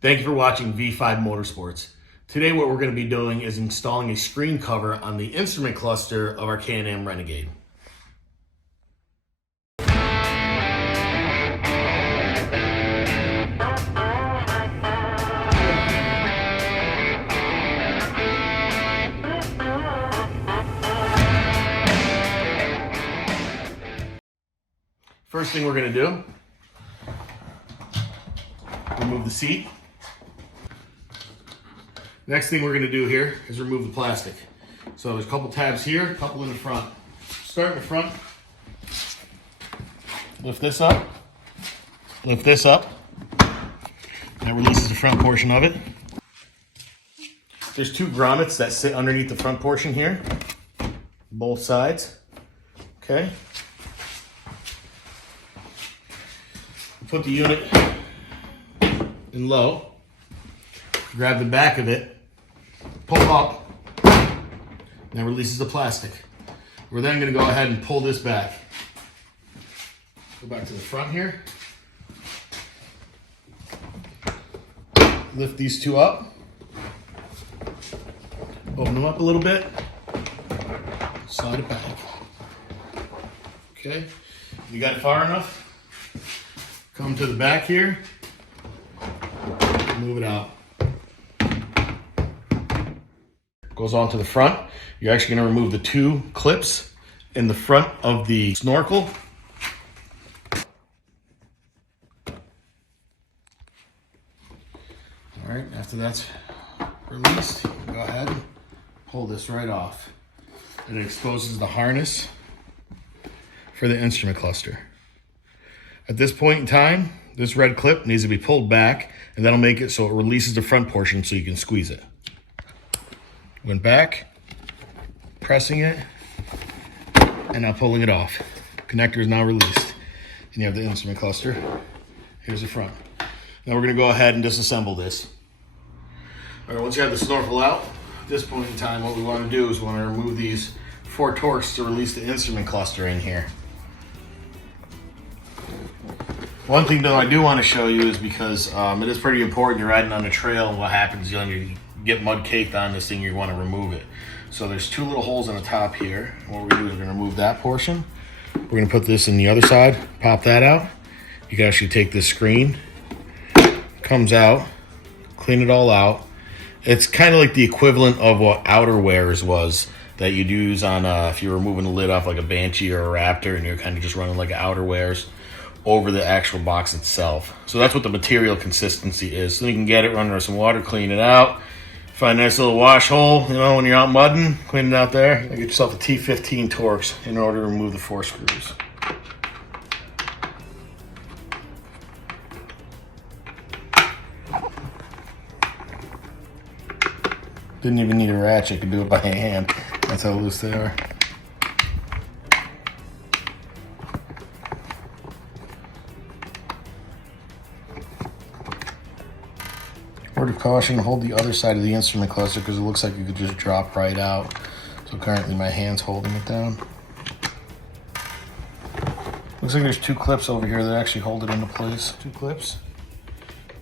Thank you for watching V5 Motorsports. Today what we're going to be doing is installing a screen cover on the instrument cluster of our Can-Am Renegade. First thing we're going to do, remove the seat. Next thing we're going to do here is remove the plastic. So there's a couple tabs here, a couple in the front. Start in the front. Lift this up. Lift this up. That releases the front portion of it. There's two grommets that sit underneath the front portion here. Both sides. Okay. Put the unit in low. Grab the back of it. Pull up, and that releases the plastic. We're then going to go ahead and pull this back. Go back to the front here. Lift these two up. Open them up a little bit. Slide it back. Okay, you got it far enough? Come to the back here. Move it out. Goes on to the front. You're actually going to remove the two clips in the front of the snorkel. All right, after that's released, you can go ahead and pull this right off. And it exposes the harness for the instrument cluster. At this point in time, this red clip needs to be pulled back, and that'll make it so it releases the front portion so you can squeeze it. Went back, pressing it, and now pulling it off. Connector is now released. And you have the instrument cluster. Here's the front. Now we're going to go ahead and disassemble this. All right, once you have the snorkel out, at this point in time, what we want to do is we want to remove these 4 Torx to release the instrument cluster in here. One thing though I do want to show you is because it is pretty important. You're riding on a trail, and what happens, you get mud caked on this thing, you want to remove it. So there's 2 little holes in the top here. What we're going to do is we're going to remove that portion. We're going to put this in the other side, pop that out. You can actually take this screen, comes out, clean it all out. It's kind of like the equivalent of what outerwears was that you'd use on if you were removing the lid off like a Banshee or a Raptor, and you're kind of just running like outerwears over the actual box itself. So that's what the material consistency is. So you can get it, run under some water, clean it out. Find a nice little wash hole, when you're out mudding, clean it out there. Get yourself a T15 Torx in order to remove the 4 screws. Didn't even need a ratchet, could do it by hand. That's how loose they are. Word of caution, hold the other side of the instrument cluster because it looks like it could just drop right out. So currently my hand's holding it down. Looks like there's 2 clips over here that actually hold it into place. 2 clips.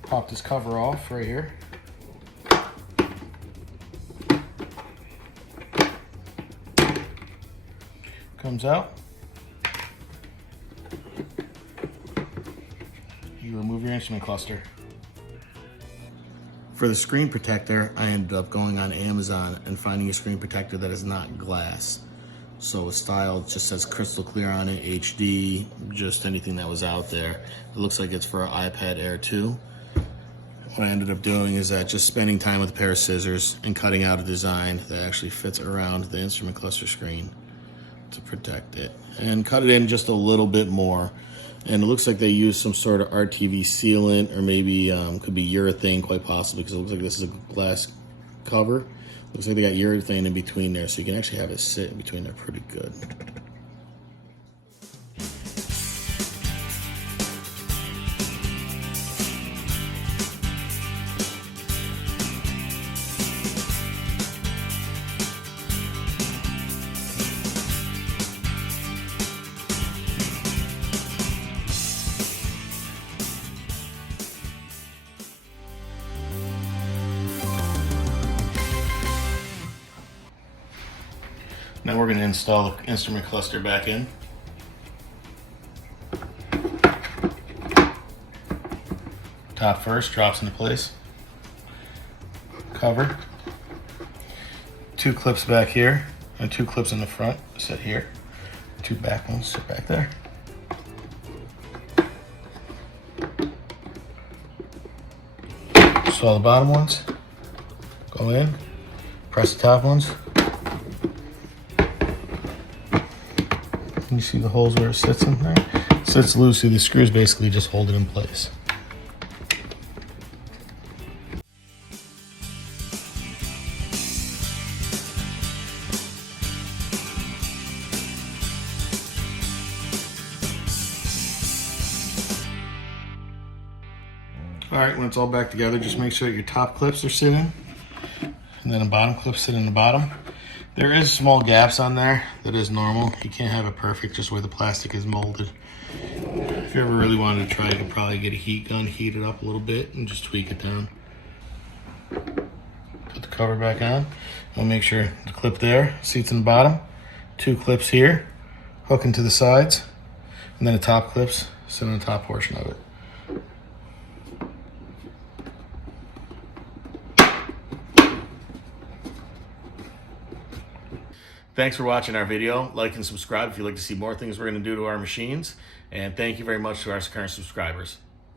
Pop this cover off right here. Comes out. You remove your instrument cluster. For the screen protector, I ended up going on Amazon and finding a screen protector that is not glass. So a style just says crystal clear on it, HD, just anything that was out there. It looks like it's for an iPad Air 2. What I ended up doing is just spending time with a pair of scissors and cutting out a design that actually fits around the instrument cluster screen to protect it. And cut it in just a little bit more. And it looks like they used some sort of RTV sealant, or maybe could be urethane, quite possibly, because it looks like this is a glass cover. Looks like they got urethane in between there, so you can actually have it sit in between there pretty good. Now we're going to install the instrument cluster back in. Top first, drops into place. Cover. 2 clips back here, and 2 clips in the front, sit here. 2 back ones sit back there. Install the bottom ones. Go in. Press the top ones. You see the holes where it sits in there? It sits loose, so the screws basically just hold it in place. All right, when it's all back together, just make sure that your top clips are sitting, and then the bottom clips sit in the bottom. There is small gaps on there. That is normal. You can't have it perfect just where the plastic is molded. If you ever really wanted to try, you could probably get a heat gun, heat it up a little bit, and just tweak it down. Put the cover back on. We'll make sure the clip there seats in the bottom. 2 clips here, hook into the sides, and then the top clips sit on the top portion of it. Thanks for watching our video. Like and subscribe if you'd like to see more things we're going to do to our machines. And thank you very much to our current subscribers.